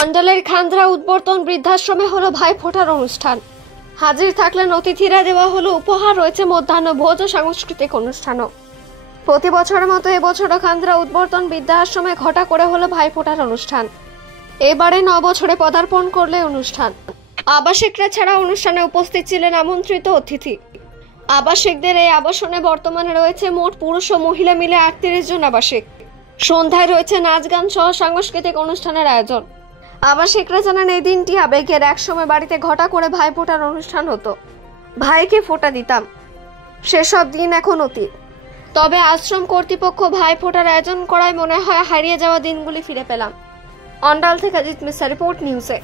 অন্ডালের খান্দ্রা উদ্বর্তন বৃদ্ধাশ্রমে হলো ভাই ফোটার অনুষ্ঠান। হাজির থাকলেন অতিথিরা, দেওয়া হলো উপহার, রয়েছে মধ্যাহ্ন ভোজ ও সাংস্কৃতিক অনুষ্ঠানও। প্রতি বছরের মতো এবছরও খান্দ্রা উদ্বর্তন বৃদ্ধাশ্রমে ঘটা করে হলো ভাই ফোটার অনুষ্ঠান। এবারে 9 বছরে পদার্পণ করলে অনুষ্ঠান। আবাসিকরা ছাড়া অনুষ্ঠানে উপস্থিত ছিলেন আমন্ত্রিত অতিথি। আবাসিকদের এই আবাসনে বর্তমানে রয়েছে মোট পুরুষ ও মহিলা মিলে 38 জন আবাসিক। সন্ধ্যায় রয়েছে নাচ গান সহ সাংস্কৃতিক অনুষ্ঠানের আয়োজন। আবাসিকরা জানান এই দিনটি আবেগের। একসময় বাড়িতে ঘটা করে ভাই ফোটার অনুষ্ঠান হতো, ভাইকে ফোঁটা দিতাম, সেসব দিন এখন অতীত। তবে আশ্রম কর্তৃপক্ষ ভাই ফোটার আয়োজন করায় মনে হয় হারিয়ে যাওয়া দিনগুলি ফিরে পেলাম। অন্ডাল থেকে অজিত মিশ্রা, রিপোর্ট নিউজে।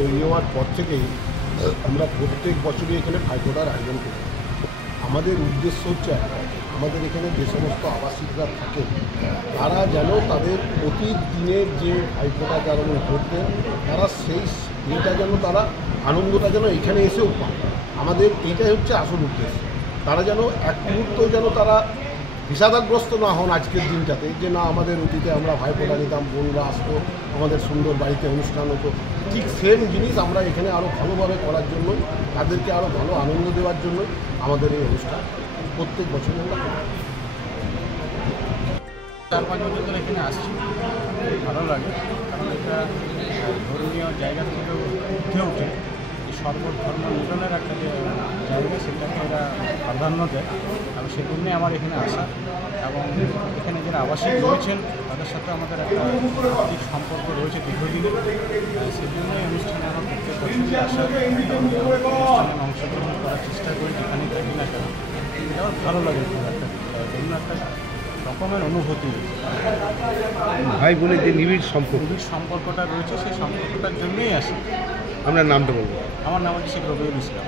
তৈরি হওয়ার পর থেকেই আমরা প্রত্যেক বছরই এখানে ভাইফোঁটার আয়োজন করি। আমাদের উদ্দেশ্য হচ্ছে আমাদের এখানে যে সমস্ত আবাসিকরা থাকে তারা যেন তাদের প্রতিদিনের যে ভাইফোঁটা যেন করতেন, তারা সেই ইয়েটা যেন তারা আনন্দটা যেন এখানে এসেও পান। আমাদের এইটাই হচ্ছে আসল উদ্দেশ্য। তারা যেন এক মুহূর্ত যেন তারা বিষাদগ্রস্ত না হন আজকের দিনটাতে, যে না আমাদের অতীতে আমরা ভাইফোঁটা নিতাম, বোনরা আসতো, আমাদের সুন্দর বাড়িতে অনুষ্ঠান হতো। ঠিক সেম জিনিস আমরা এখানে আরও ভালোভাবে করার জন্য, তাদেরকে আরও ভালো আনন্দ দেওয়ার জন্য আমাদের এই অনুষ্ঠান প্রত্যেক বছর আমরা করি। 4-5 বছর ধরে এখানে আসছি, ভালো লাগে। কারণ এটা ধর্মীয় জায়গা থেকে উঠে উঠে যে সর্বধর্ম মিলনের একটা যে জায়গা, সেটাকে এরা প্রাধান্য দেয়। এবং সেজন্যই আমার এখানে আসা। এবং এখানে যারা আবাসিক রয়েছেন তাদের সাথে আমাদের একটা আর্থিক সম্পর্ক রয়েছে দীর্ঘদিনের। সেই জন্যই অনুষ্ঠানে আমার প্রত্যেক বছরই আসা, অনুষ্ঠানে অংশগ্রহণ করার চেষ্টা করি যেখানে থাকি না কেন। এটা আমার ভালো লাগে, একটা অন্য একটা রকমের অনুভূতি। ভাই বোনের যে নিবিড় সম্পর্ক, সম্পর্কটা রয়েছে, সেই সম্পর্কটার জন্যই আসে। আপনার নামটা বলবো? আমার নাম হচ্ছে শেখ রবিউল ইসলাম।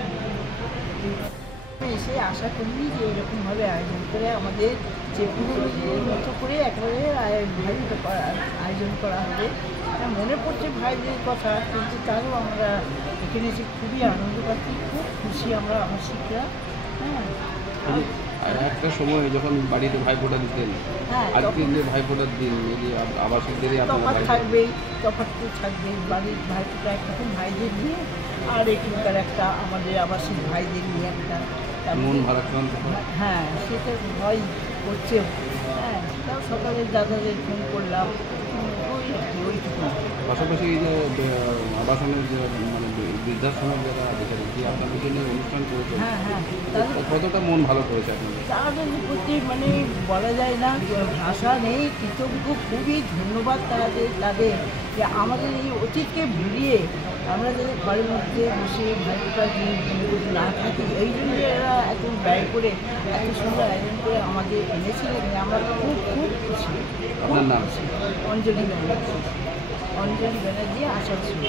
এসে আশা করি যে এরকমভাবে আয়োজন করে আমাদের যে পুরোহিতের মতো করে একেবারে ভাইটা আয়োজন করা হবে। মনে পড়ছে ভাইদের কথা, কিন্তু তারও আমরা এখানে এসে খুবই আনন্দ পাচ্ছি, খুব খুশি আমরা আবাসিকরা। হ্যাঁ, একটা সময় যখন বাড়িতে ভাইফোঁটা দিতেন, হ্যাঁ, আজকে যে ভাইফোঁটার দিন, এই যে আবাসিকদেরই তফাৎ থাকবেই, তফাৎ তো থাকবেই। বাড়ির ভাইফোঁটা একরকম ভাইদের নিয়ে, আর এখানকার একটা আমাদের আবাসিক ভাইদের নিয়ে একটা মন ভারাক্রান্ত হয়। হ্যাঁ, সেটা ভয় করছে। হ্যাঁ, তাও সকালে দাদাদের ফোন করলাম, ওইটুকু। পাশাপাশি এই যে আবাসনের যে মানে বৃদ্ধাশ্রমের যারা আধিকারিক, যে আপনাদের জন্য অনুষ্ঠান করেছেন, হ্যাঁ হ্যাঁ, তাদের কতটা মন ভালো করেছে আপনাদের? তাদের প্রতি মানে বলা যায় না, ভাষা নেই, কৃতজ্ঞ, খুবই ধন্যবাদ তাদের যে আমাদের এই অতীতকে ভুলিয়ে আমরা যদি ঘরের মধ্যে বসে ভাইফোঁটা না থাকি, এই জন্য এরা এত ব্যয় করে এত সুন্দর আয়োজন করে আমাদের এনেছিলেন। আমরা খুব খুব খুশি। আপনার নাম? অঞ্জলি ব্যানার্জি, অঞ্জলি ব্যানার্জি, আসানসোল।